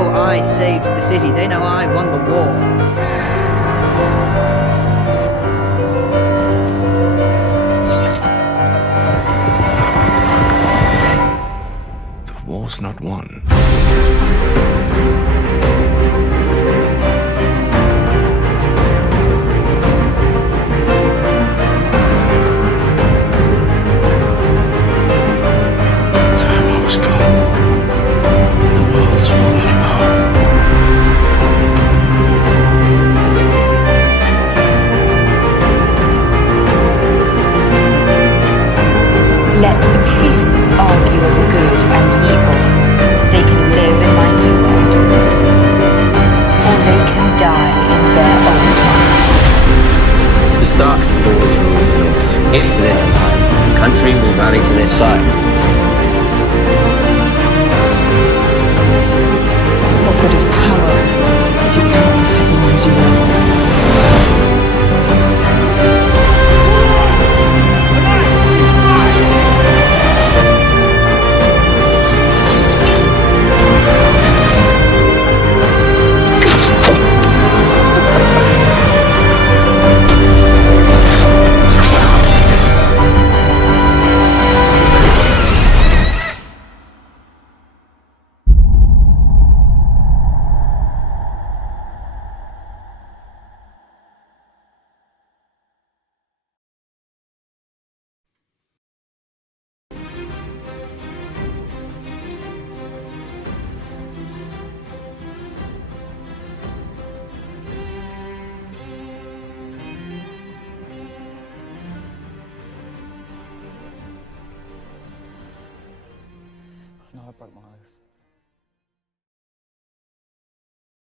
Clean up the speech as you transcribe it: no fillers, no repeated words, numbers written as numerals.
know I saved the city. They know I won the war. The war's not won. Let the priests argue over good and evil. They can live in my new world, or they can die in their own time. The Starks have always ruled the North. If they're alive, the country will rally to their side. What good is power if you cannot protect the ones you love? No, I broke my oath.